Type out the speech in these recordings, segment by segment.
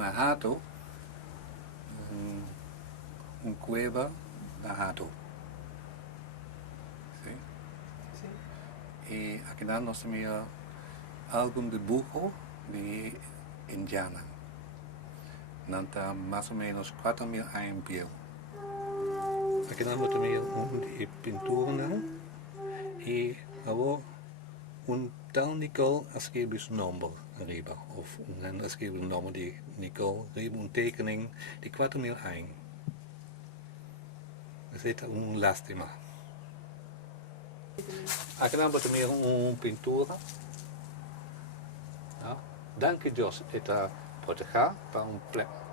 na Hato, un cueva na Hato. ¿Sí? Sí. Y aquí nos tenemos algún dibujo de Indiana. Nanta más o menos 4000 años pie. Aquí tenemos de pintura y ahora un tal Nicole schreef dus nummer arriba. Of een schreef een nummer die Nicole schreef een tekening die 4001. Dat is een lástima. Aquí tenemos también una pintura. ¿No? Danke Dios está protegida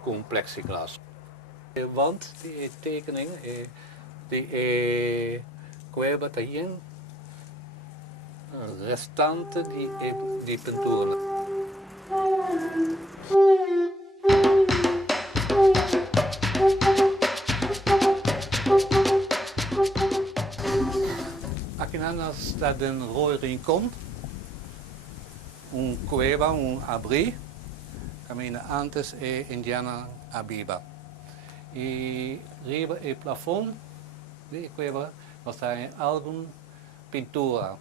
con plexiglas. Want die tekening, die cueva también restante di pintura. Aquí está el Roy Rincón, un cueva, un abri, camina antes Indiana Abiba. Y arriba el plafond de la cueva está alguna pintura.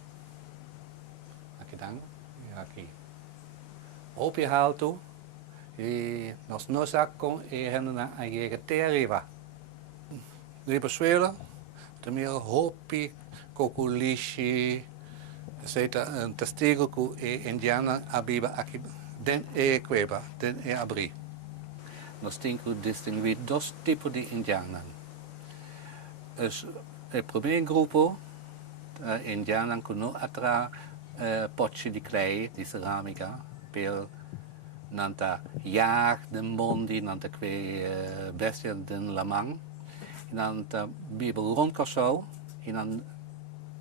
Aqui. Opgehaald e nós sacamos e na eigen terriva. Riba suela, também hopi, coculishi, etc. Um testigo que Indiana abiba aqui den cueva, den abri. Nós temos que distinguir dois tipos de Indianen. O primeiro grupo, Indianen que não atrai potje di klei, di ceramica, per nanta jaag den mondi, nanta kwe bestia den lamang, nanta bibel rondkassau, en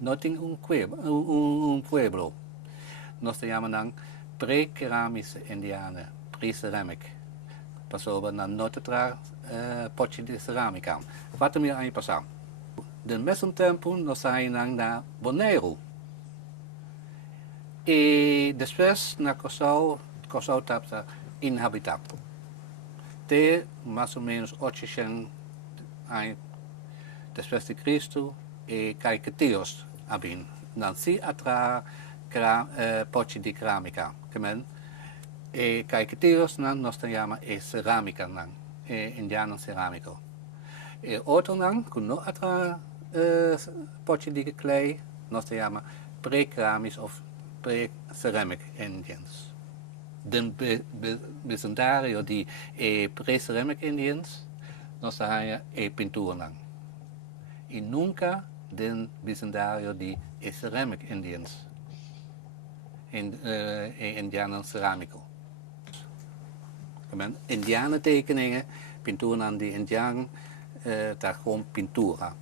nothing un pueblo. Nos te llaman dan pre-keramische Indianen, pre-ceramic. Pas over na notetra potje di ceramica. Wat er meer aan je passam. Den mesmo tempo nos saem na Bonaire. E depois na Kosovo está inhabitado. Tem mais ou menos 800 anos depois de Cristo e caiquetios abin. Nancy atra potje de cerâmica. E caiquetios nós chamamos cerâmica indiano cerâmico. E outro que não atra potje de clay nós chamamos pre-keramisch of pre-ceramic Indians. Den vecindario di pre-ceramic Indians nós temos pintura. E nunca den vecindario di ceramic Indians. Indianen ceramico. Indianen tekeningen, pintura di Indianen, daar gewoon pintura.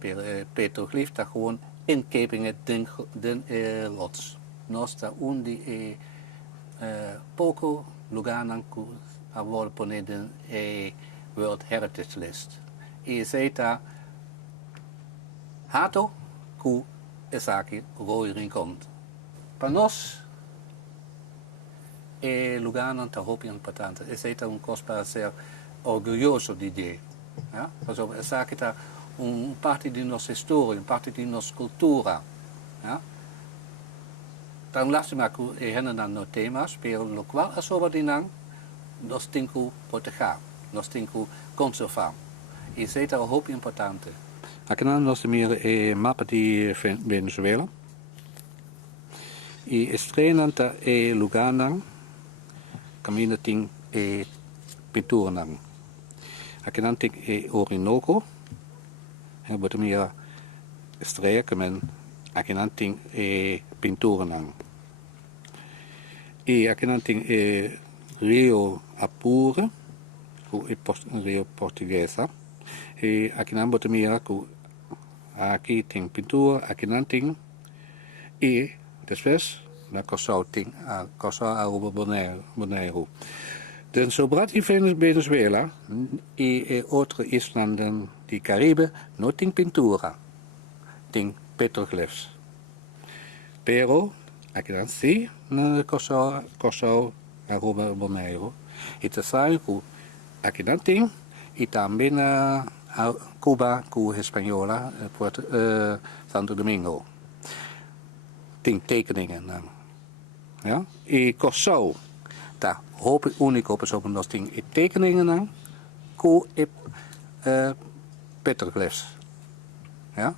Petroglyph, daar gewoon inkepingen den rots. Nostra undi poco luganan ku avol poneden World Heritage List. E zeta Hato ku esaki Roy Rincón. Para nós luganan ta hopi importante. E zeta un cos para ser orgulhoso di idee. Ja? Also esaki ta un parte di nostra storia, un parte di nostra cultura. Ja? Dan lastima que henna no temas, pero lo cual a sobre dinang nos tinku proteger, nos tinku conservar. E isso é o hope importante. Aqui nós temos mapa de Venezuela. E estrenanta lugar nang, caminho tem pintura nang. Aqui nós temos Orinoco, botamos hier estreia, aqui nós temos pintura nang. E aqui nós temos Rio Apure, Rio Portuguesa. E aqui nós botamos aqui tem pintura, aqui nós temos. E depois na Kosovo tem a Kosovo Aruba Bonaire. Dan sobrat in Venezuela e outros islanden di Caribe não tem pintura, tem petroglyphs. Pero aqui não se na Kosovo Aruba Bonaire, e te sai que aqui não tem. E também Cuba, Cuba Espanhola, Santo Domingo. Tem tekeningen. Ja? E Curaçao, daar hoop ik único op zo'n nós tem tekeningen com petroglyphs. Ja?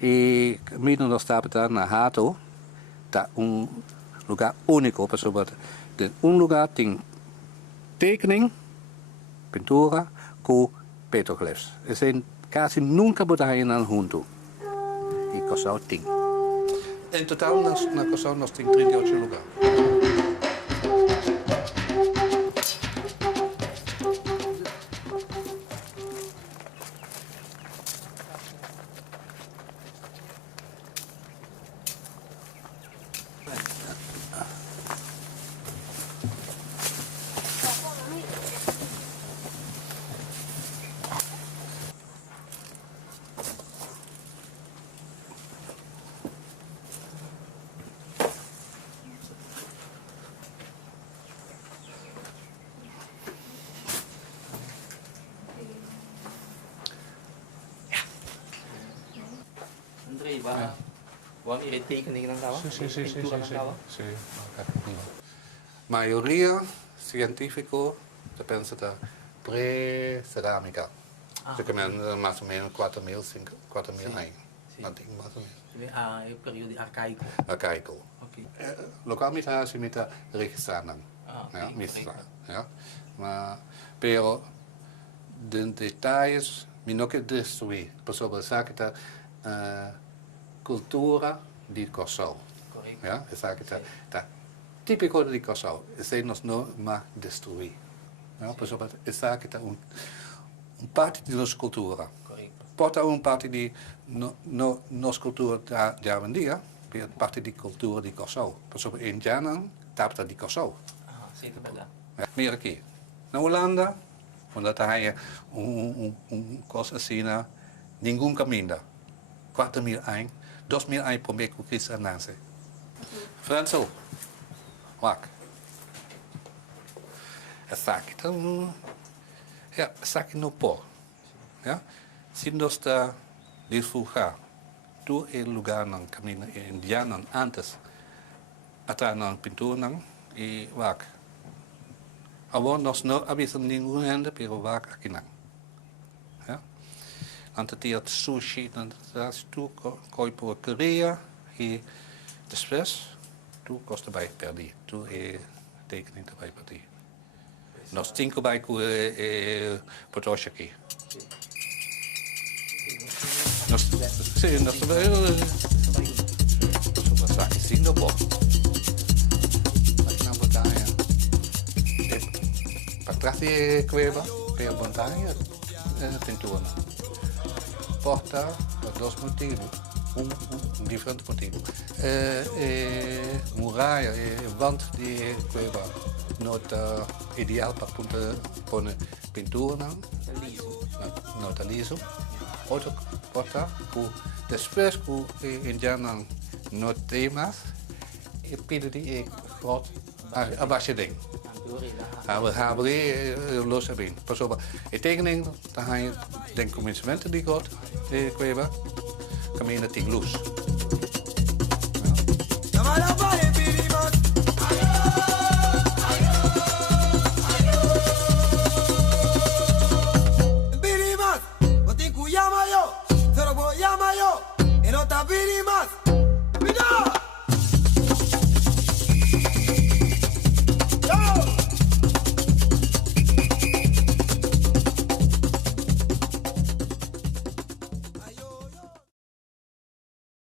E mesmo nós estamos na Hato, tá lugar único para sobre lugar tem tekening, pintura com petroglyphs. Quase nunca botaram junto. E Curaçao tem. In totaal na Curaçao nós tem 38 lugares. André, waar je tekeningen aan Sí. Mayoría científico se piensa de pre-cerámica. Se comienza más o menos 4.000 años. Más o menos. El periodo arcaico. Arcaico. Okay. Localmente se mete registrando. Ja? Pero de detalles, no que destruir. Por sobre esa cultura di Curaçao. Correcto. Ja? Esa que está típico de Curaçao. Ese nos no más destruir. Ja? Por sobre esa que está un parte de nuestra cultura. Correcto. Porta un parte di nostra cultura de hoy en día, pero parte di cultura di Curaçao. Por sobre Indianen, tapta di Curaçao. Zeker bij dat. Meer aqui. Na Holanda, quando tem coisa assim, nenhum caminho. 4.000 anos, 2.000 anos por meio que Cristo nasce. Franzo, wak. Essa aqui, então, essa aqui no pó. Se nós está desfrutar do lugar no caminho indiano antes, atrás na pintura e wak. Agora nós não avisamos ninguém ainda, pero vai aqui não. Antes tinha sushi, antes tu coi por Coreia e depois tu costa bij perdi. Tu tekening erbij perdi. Nós 5 bij Potosh aqui. Nós aqui sim no pó. Atrás de cueva, pela montanha, pintura. Porta por dois motivos. Diferente motivo. Muralha, wand de cueva, não está ideal para pôr pintura, não está liso. Outra porta, depois que o indiano não tem mais, e pede groot abaixo ding. We gaan los hebben. Pas op, in tekening, dan ga je de consumenten die gaat, kweva, kan je het ding los.